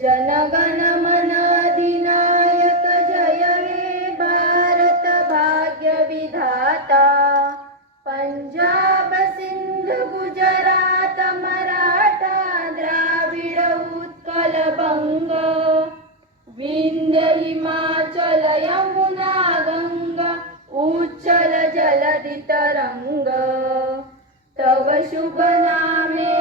जनगण मन अधिनायक जय हे भारत भाग्य विधाता। पंजाब सिंध गुजरात मराठा द्राविड उत्कल बंग विंध्य हिमाचल यमुना गंगा उच्चल जलधि तरंग तव शुभ नामे।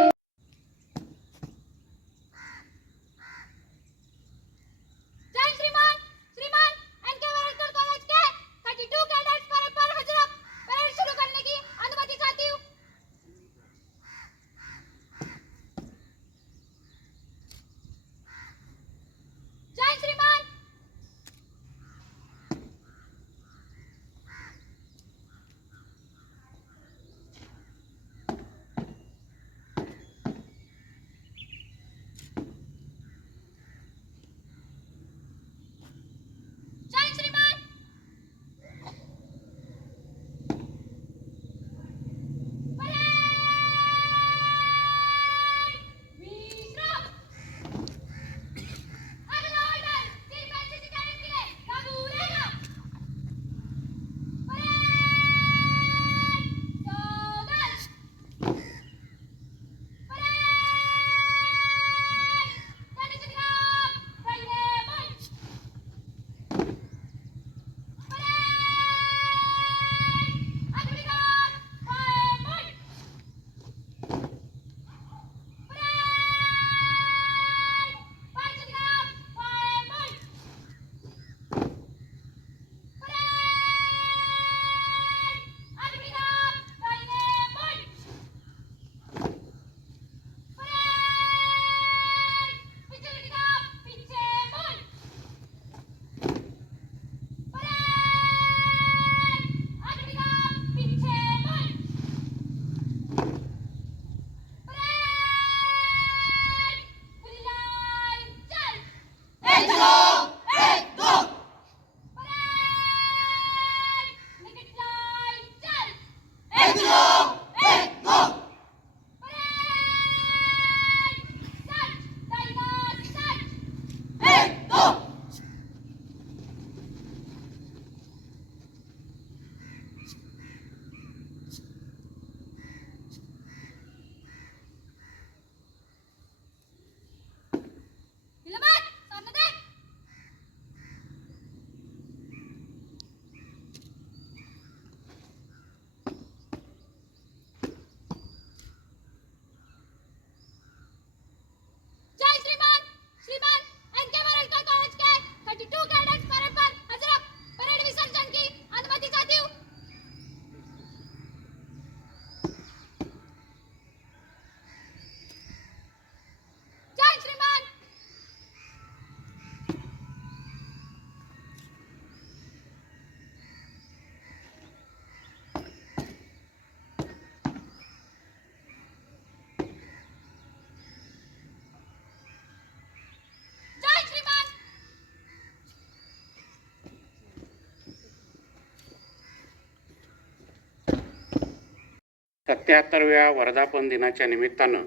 77व्या वर्धापन दिनाच्या निमित्तानं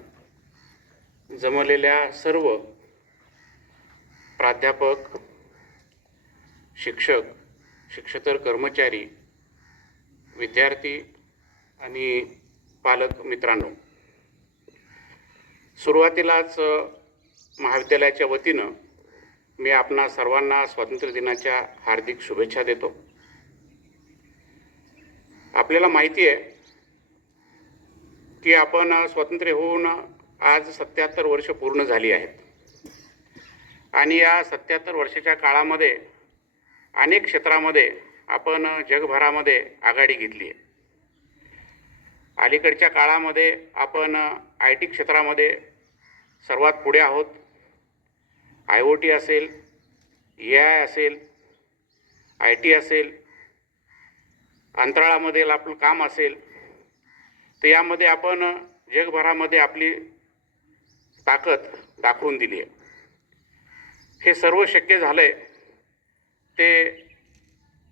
जमलेल्या सर्व प्राध्यापक, शिक्षक, शिक्षकेतर कर्मचारी, विद्यार्थी आणि पालक मित्रांनो, सुरुवातीलाच महाविद्यालयाच्या वतीनं मी आपणा सर्वांना स्वातंत्र्य दिनाच्या हार्दिक शुभेच्छा देतो. आपल्याला माहिती आहे की आपण स्वातंत्र्य होऊन आज 77 वर्ष पूर्ण झाली आहेत आणि या 77 वर्षाच्या काळामध्ये अनेक क्षेत्रामध्ये आपण जगभरामध्ये आघाडी घेतली आहे. अलीकडच्या काळामध्ये आपण IT क्षेत्रामध्ये सर्वात पुढे आहोत. IoT असेल, AI असेल, IT असेल, अंतराळामध्ये आपलं काम असेल, तर यामध्ये आपण जगभरामध्ये आपली ताकद दाखवून दिली आहे. हे सर्व शक्य झालंय ते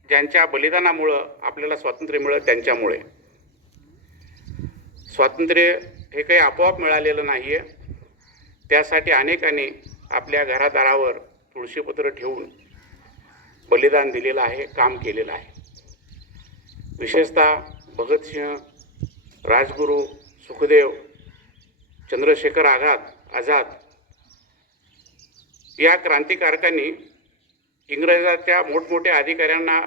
ज्यांच्या बलिदानामुळं आपल्याला स्वातंत्र्य मिळालं त्यांच्यामुळे. स्वातंत्र्य हे काही आपोआप मिळालेलं नाही आहे. त्यासाठी अनेकांनी आपल्या घरादारावर तुळशीपत्र ठेवून बलिदान दिलेलं आहे, काम केलेलं आहे. विशेषतः भगतसिंह, राजगुरू, सुखदेव, चंद्रशेखर आझाद या क्रांतिकारकांनी इंग्रजाच्या मोठमोठ्या अधिकाऱ्यांना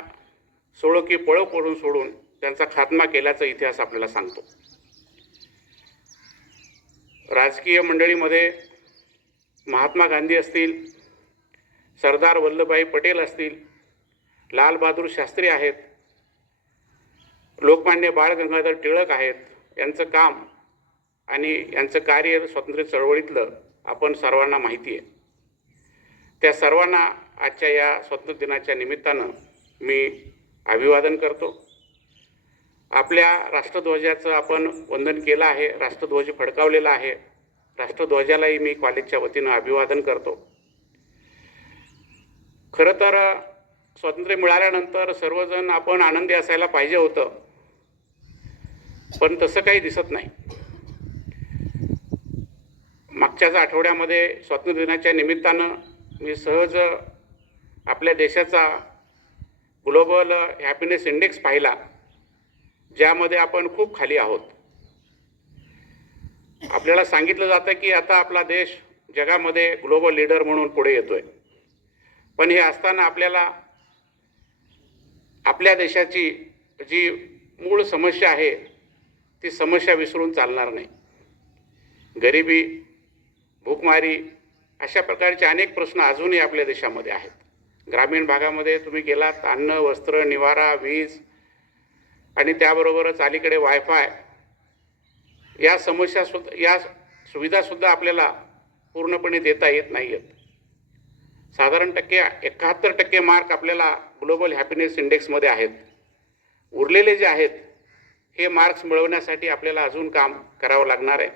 सोडो की पळो करून सोडून त्यांचा खात्मा केल्याचा इतिहास आपल्याला सांगतो. राजकीय मंडळीमध्ये महात्मा गांधी असतील, सरदार वल्लभभाई पटेल असतील, लाल बहादूर शास्त्री आहेत, लोकमान्य बाळ गंगाधर टिळक आहेत. यांचं काम आणि यांचं कार्य स्वातंत्र्य चळवळीतलं आपण सर्वांना माहिती आहे. त्या सर्वांना आजच्या या स्वातंत्र्य दिनाच्या निमित्तानं मी अभिवादन करतो. आपल्या राष्ट्रध्वजाचं आपण वंदन केलं आहे, राष्ट्रध्वज फडकावलेला आहे. राष्ट्रध्वजालाही मी कॉलेजच्या वतीनं अभिवादन करतो. खरं तर स्वातंत्र्य मिळाल्यानंतर सर्वजण आपण आनंदी असायला पाहिजे होतं, पण तसं काही दिसत नाही. मागच्याच आठवड्यामध्ये स्वातंत्र्य दिनाच्या निमित्तानं मी सहज आपल्या देशाचा ग्लोबल हॅपीनेस इंडेक्स पाहिला, ज्यामध्ये आपण खूप खाली आहोत. आपल्याला सांगितलं जातं की आता आपला देश जगामध्ये ग्लोबल लीडर म्हणून पुढे येतोय. पण हे असताना आपल्याला आपल्या देशाची जी मूळ समस्या आहे ती समस्या विसरून चालणार नाही. गरिबी, भूकमारी अशा प्रकारचे अनेक प्रश्न अजूनही आपल्या देशामध्ये आहेत. ग्रामीण भागामध्ये तुम्ही गेलात, अन्न, वस्त्र, निवारा, वीज आणि त्याबरोबरच अलीकडे वायफाय या या सुविधासुद्धा आपल्याला पूर्णपणे देता येत नाही आहेत. साधारण 71% मार्क आपल्याला ग्लोबल हॅपीनेस इंडेक्समध्ये आहेत. उरलेले जे आहेत हे मार्क्स मिळवण्यासाठी आपल्याला अजून काम करावं लागणार आहे.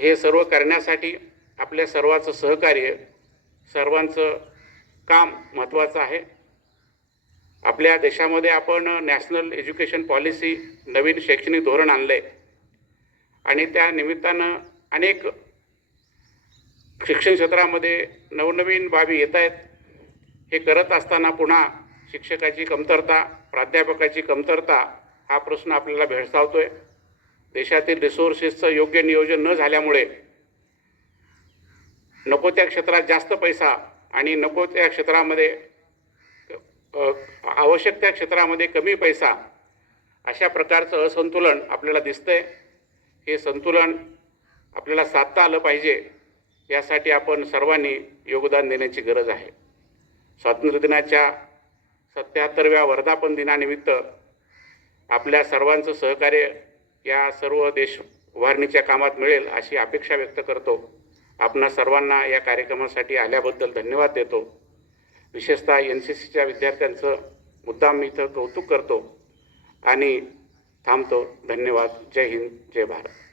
हे सर्व करण्यासाठी आपल्या सर्वांचं सहकार्य, सर्वांचं काम महत्त्वाचं आहे. आपल्या देशामध्ये आपण नॅशनल एज्युकेशन पॉलिसी, नवीन शैक्षणिक धोरण आणलं आहे आणि त्या निमित्तानं अनेक शिक्षण क्षेत्रामध्ये नवनवीन बाबी येत आहेत. हे करत असताना पुन्हा शिक्षकाची कमतरता, प्राध्यापकाची कमतरता हा प्रश्न आपल्याला भेडसावतोय. देशातील रिसोर्सेसचं योग्य नियोजन न झाल्यामुळे नको त्या क्षेत्रात जास्त पैसा आणि नको त्या क्षेत्रामध्ये आवश्यक त्या क्षेत्रामध्ये कमी पैसा अशा प्रकारचं असंतुलन आपल्याला दिसतंय. हे संतुलन आपल्याला साधता आलं पाहिजे, यासाठी आपण सर्वांनी योगदान देण्याची गरज आहे. स्वातंत्र्य दिनाच्या 77व्या वर्धापन दिनानिमित्त आपल्या सर्वांचं सहकार्य या सर्व देश उभारणीच्या कामात मिळेल अशी अपेक्षा व्यक्त करतो. आपणा सर्वांना या कार्यक्रमासाठी आल्याबद्दल धन्यवाद देतो. विशेषतः NCCच्या विद्यार्थ्यांचं मुद्दाम मी इथं कौतुक करतो आणि थांबतो. धन्यवाद. जय हिंद, जय भारत.